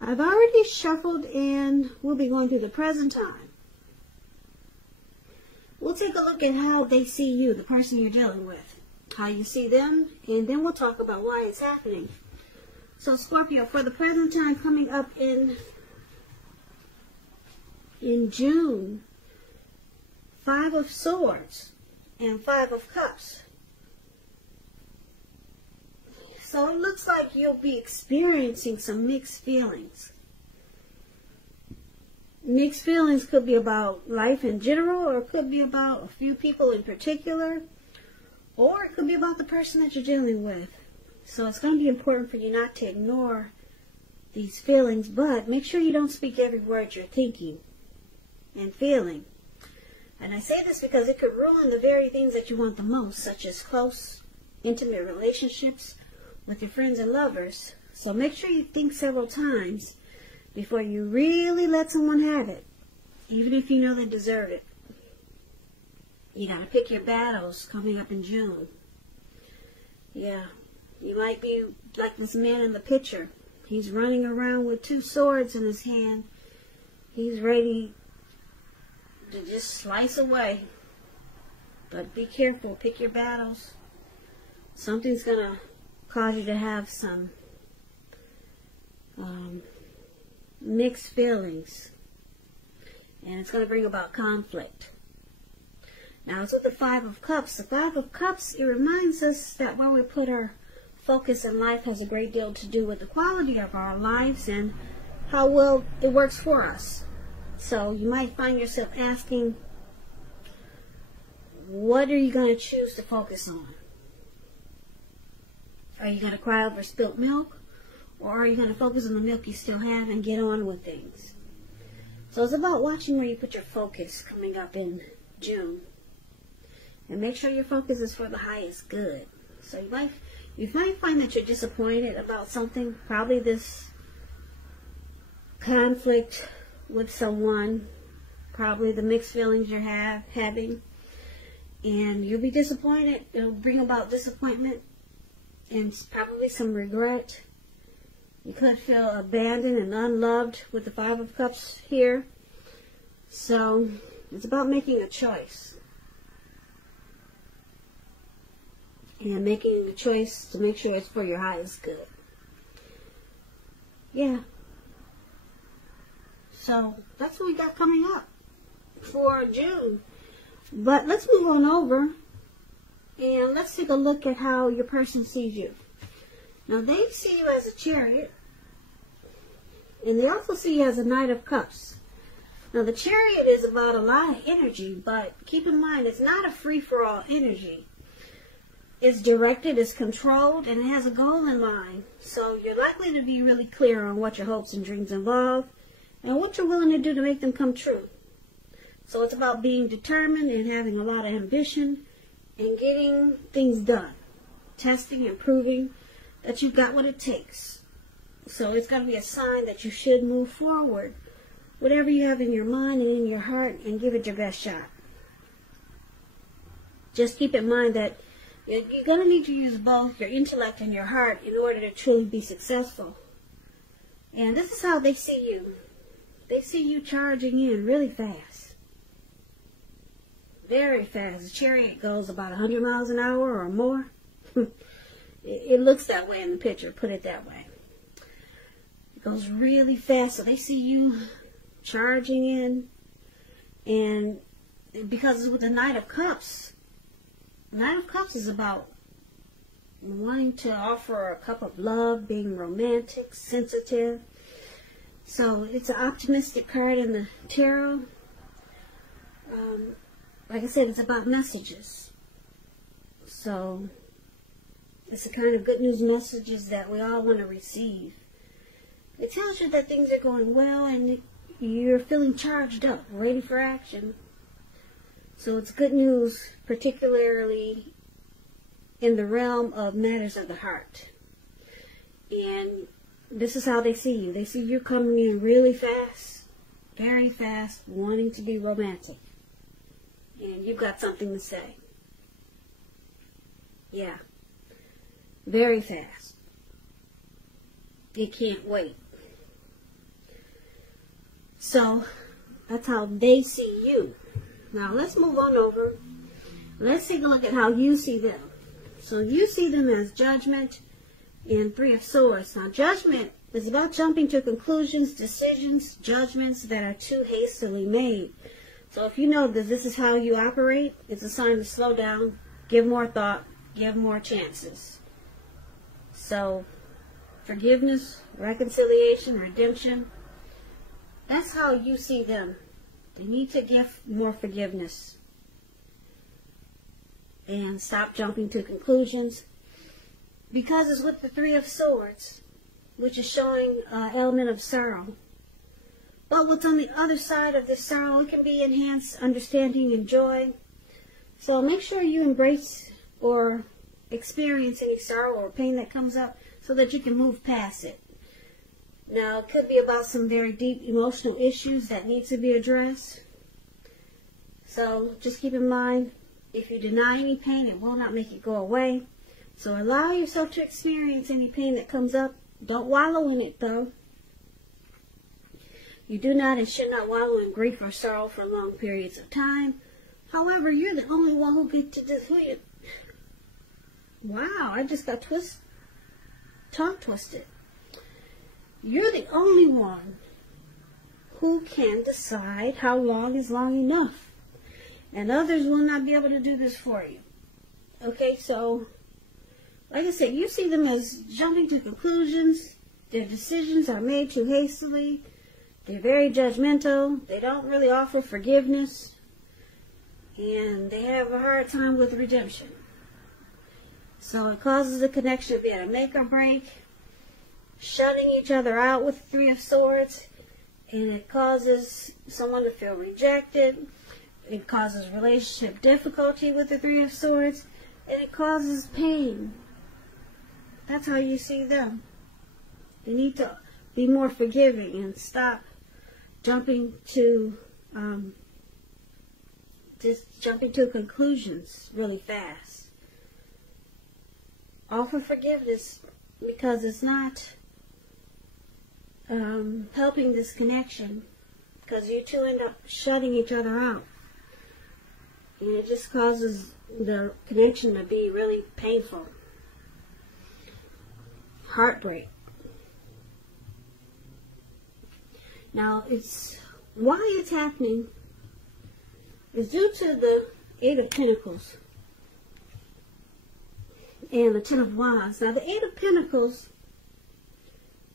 I've already shuffled and we'll be going through the present time. We'll take a look at how they see you, the person you're dealing with, how you see them, and then we'll talk about why it's happening. So Scorpio, for the present time coming up in June, 5 of Swords and 5 of Cups. So it looks like you'll be experiencing some mixed feelings. Mixed feelings could be about life in general, or it could be about a few people in particular, or it could be about the person that you're dealing with. So it's going to be important for you not to ignore these feelings, but make sure you don't speak every word you're thinking and feeling. And I say this because it could ruin the very things that you want the most, such as close, intimate relationships with your friends and lovers. So make sure you think several times before you really let someone have it, even if you know they deserve it. You got to pick your battles coming up in June. Yeah, you might be like this man in the picture. He's running around with 2 swords in his hand. He's ready to just slice away. But be careful, pick your battles. Something's going to cause you to have some mixed feelings, and it's going to bring about conflict. Now it's with the 5 of Cups. The 5 of Cups, it reminds us that where we put our focus in life has a great deal to do with the quality of our lives and how well it works for us. So you might find yourself asking, what are you going to choose to focus on? Are you going to cry over spilt milk? Or are you going to focus on the milk you still have and get on with things? So it's about watching where you put your focus coming up in June. And make sure your focus is for the highest good. So you might find that you're disappointed about something. Probably this conflict with someone. Probably the mixed feelings you're having. And you'll be disappointed. It'll bring about disappointment and probably some regret. You could feel abandoned and unloved with the 5 of Cups here. So it's about making a choice. And making a choice to make sure it's for your highest good. Yeah. So that's what we got coming up for June. But let's move on over. And let's take a look at how your person sees you. Now, they see you as a Chariot. And they also see you as a Knight of Cups. Now, the Chariot is about a lot of energy. But keep in mind, it's not a free-for-all energy. It's directed, it's controlled, and it has a goal in mind. So you're likely to be really clear on what your hopes and dreams involve. And what you're willing to do to make them come true. So it's about being determined and having a lot of ambition. And getting things done. Testing and proving that you've got what it takes. So it's got to be a sign that you should move forward. Whatever you have in your mind and in your heart, and give it your best shot. Just keep in mind that you're going to need to use both your intellect and your heart in order to truly be successful. And this is how they see you. They see you charging in really fast. Very fast. The Chariot goes about 100 miles an hour or more. It looks that way in the picture, put it that way. It goes really fast, so they see you charging in. And because it's with the Knight of Cups, Knight of Cups is about wanting to offer a cup of love, being romantic, sensitive. So it's an optimistic card in the tarot. Like I said, it's about messages. So it's the kind of good news messages that we all want to receive. It tells you that things are going well and you're feeling charged up, ready for action. So it's good news, particularly in the realm of matters of the heart. And this is how they see you. They see you coming in really fast, very fast, wanting to be romantic. And you've got something to say. Yeah. Very fast. They can't wait. So that's how they see you. Now let's move on over. Let's take a look at how you see them. So you see them as Judgment and Three of Swords. Now Judgment is about jumping to conclusions, decisions, judgments that are too hastily made. So if you know that this is how you operate, it's a sign to slow down, give more thought, give more chances. So forgiveness, reconciliation, redemption, that's how you see them. They need to give more forgiveness and stop jumping to conclusions, because it's with the Three of Swords, which is showing an element of sorrow. But what's on the other side of this sorrow, it can be enhanced understanding and joy. So make sure you embrace or experience any sorrow or pain that comes up so that you can move past it. Now, it could be about some very deep emotional issues that need to be addressed. So just keep in mind, if you deny any pain, it will not make it go away. So allow yourself to experience any pain that comes up. Don't wallow in it, though. You do not and should not wallow in grief or sorrow for long periods of time. However, you're the only one who gets to decide. Wow, I just got tongue twisted. You're the only one who can decide how long is long enough. And others will not be able to do this for you. Okay, so, like I said, you see them as jumping to conclusions. Their decisions are made too hastily. They're very judgmental. They don't really offer forgiveness. And they have a hard time with redemption. So it causes the connection to be at a make or break, shutting each other out with the Three of Swords. And it causes someone to feel rejected. It causes relationship difficulty with the Three of Swords. And it causes pain. That's how you see them. They need to be more forgiving and stop jumping to conclusions really fast. Offer forgiveness, because it's not helping this connection, because you two end up shutting each other out, and it just causes the connection to be really painful. Heartbreak. Now, why it's happening is due to the Eight of Pentacles and the Ten of Wands. Now, the Eight of Pentacles,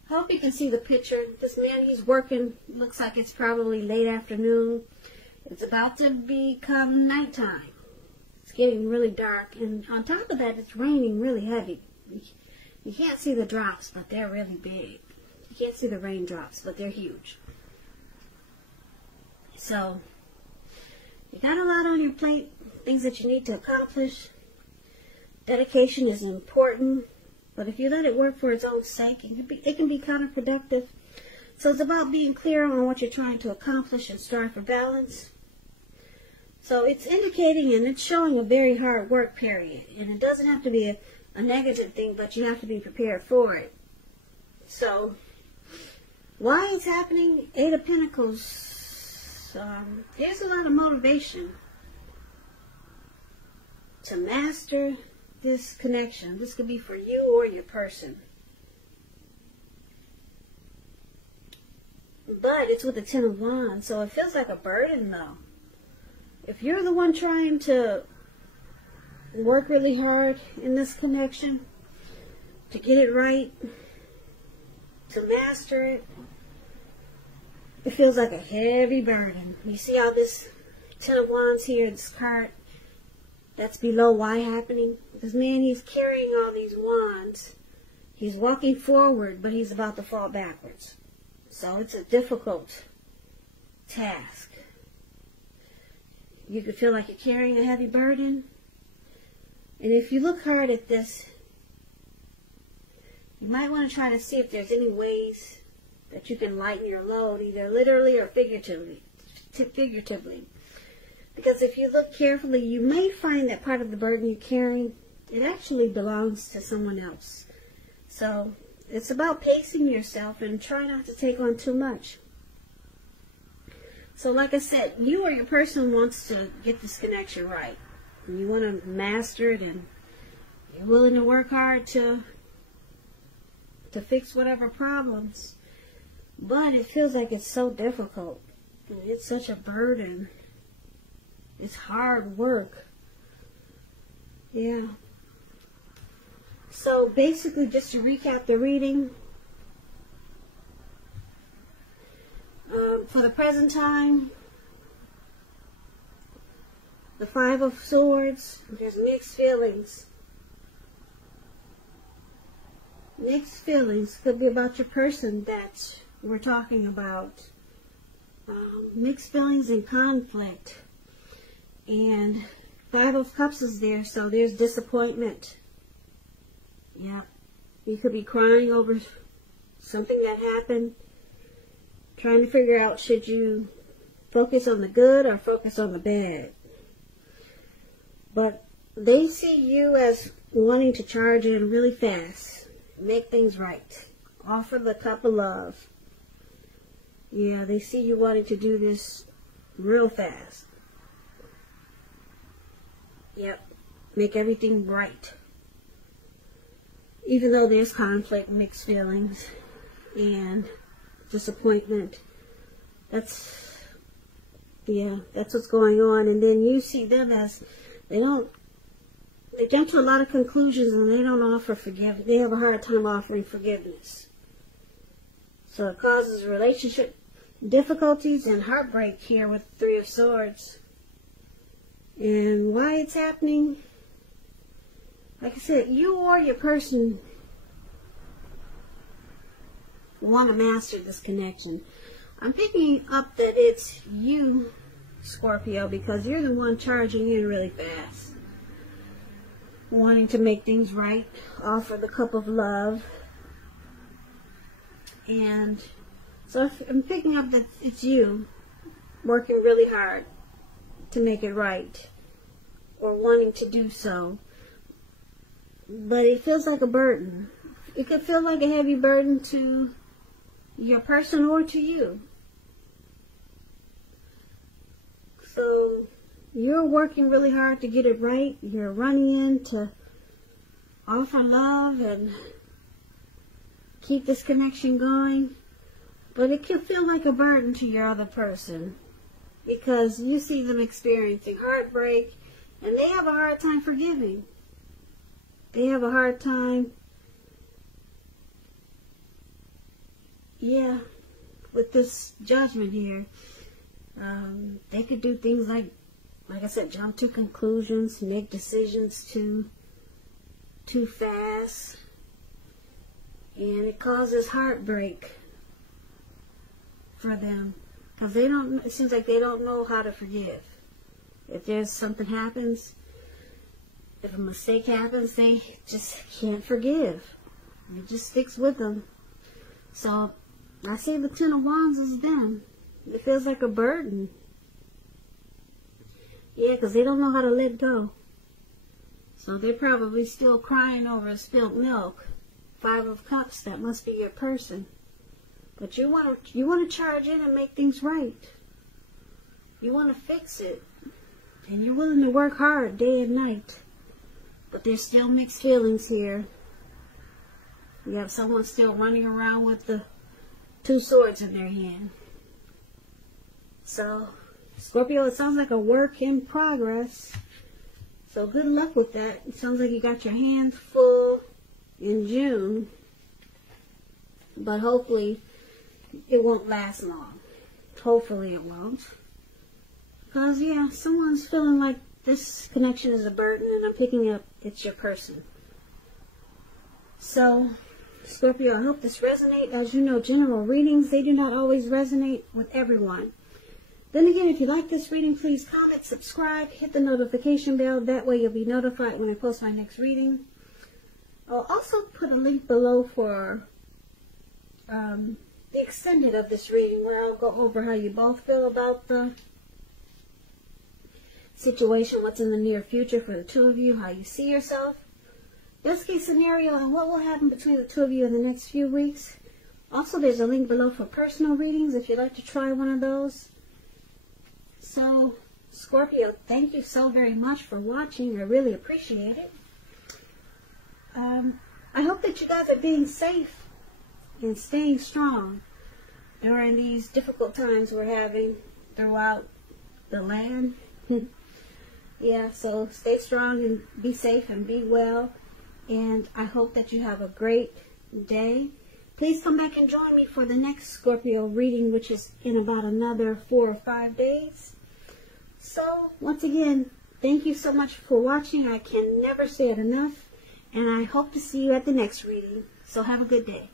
I hope you can see the picture. This man, he's working. Looks like it's probably late afternoon. It's about to become nighttime. It's getting really dark. And on top of that, it's raining really heavy. You can't see the drops, but they're really big. You can't see the raindrops, but they're huge. So, you got a lot on your plate, things that you need to accomplish. Dedication is important, but if you let it work for its own sake, it can be counterproductive. So it's about being clear on what you're trying to accomplish and strive for balance. So it's indicating and it's showing a very hard work period. And it doesn't have to be a negative thing, but you have to be prepared for it. So, why it's happening? Eight of Pentacles. There's a lot of motivation to master this connection. This could be for you or your person. But it's with the Ten of Wands, so it feels like a burden, though. If you're the one trying to work really hard in this connection, to get it right, to master it, it feels like a heavy burden. You see how this Ten of Wands here, this card, that's below why happening? This man, he's carrying all these wands. He's walking forward, but he's about to fall backwards. So it's a difficult task. You could feel like you're carrying a heavy burden. And if you look hard at this, you might want to try to see if there's any ways that you can lighten your load, either literally or figuratively. Because if you look carefully, you may find that part of the burden you're carrying, it actually belongs to someone else. So it's about pacing yourself and try not to take on too much. So like I said, you or your person wants to get this connection right. And you want to master it, and you're willing to work hard to fix whatever problems. But it feels like it's so difficult. And it's such a burden. It's hard work. Yeah. So basically, just to recap the reading, for the present time, the Five of Swords, there's mixed feelings. Mixed feelings could be about your person that we're talking about. Mixed feelings and conflict. And Five of Cups is there, so there's disappointment. Yep. You could be crying over something that happened, trying to figure out, should you focus on the good or focus on the bad. But they see you as wanting to charge in really fast, make things right, offer the cup of love. Yeah, they see you wanting to do this real fast. Yep, make everything right. Even though there's conflict, mixed feelings, and disappointment. That's what's going on. And then you see them as they jump to a lot of conclusions, and they don't offer forgiveness. They have a hard time offering forgiveness. So it causes relationship difficulties and heartbreak here with Three of Swords. And why it's happening, like I said, you or your person want to master this connection. I'm picking up that it's you, Scorpio, because you're the one charging in really fast, wanting to make things right, offer the cup of love. And so I'm picking up that it's you working really hard to make it right, or wanting to do so. But it feels like a burden. It could feel like a heavy burden to your person or to you. So you're working really hard to get it right. You're running in to offer love and keep this connection going. But it can feel like a burden to your other person, because you see them experiencing heartbreak, and they have a hard time forgiving. They have a hard time, with this judgment here. They could do things like I said, jump to conclusions, make decisions too fast, and it causes heartbreak for them, because it seems like they don't know how to forgive. If there's something happens, if a mistake happens, they just can't forgive. It just sticks with them. So I say the Ten of Wands is them. It feels like a burden. Yeah, because they don't know how to let go. So they're probably still crying over spilled milk. Five of Cups, that must be your person. But you want to charge in and make things right. You want to fix it. And you're willing to work hard day and night. But there's still mixed feelings here. You have someone still running around with the two swords in their hand. So, Scorpio, it sounds like a work in progress. So good luck with that. It sounds like you got your hands full in June. But hopefully it won't last long. Hopefully it won't. Because, yeah, someone's feeling like this connection is a burden, and I'm picking up it's your person. So, Scorpio, I hope this resonates. As you know, general readings, they do not always resonate with everyone. Then again, if you like this reading, please comment, subscribe, hit the notification bell. That way you'll be notified when I post my next reading. I'll also put a link below for the extended of this reading, where I'll go over how you both feel about the situation, what's in the near future for the two of you, how you see yourself, best case scenario, and what will happen between the two of you in the next few weeks. Also, there's a link below for personal readings if you'd like to try one of those. So, Scorpio, thank you so very much for watching. I really appreciate it. I hope that you guys are being safe and staying strong during these difficult times we're having throughout the land. Yeah, so stay strong and be safe and be well. And I hope that you have a great day. Please come back and join me for the next Scorpio reading, which is in about another 4 or 5 days. So, once again, thank you so much for watching. I can never say it enough. And I hope to see you at the next reading. So have a good day.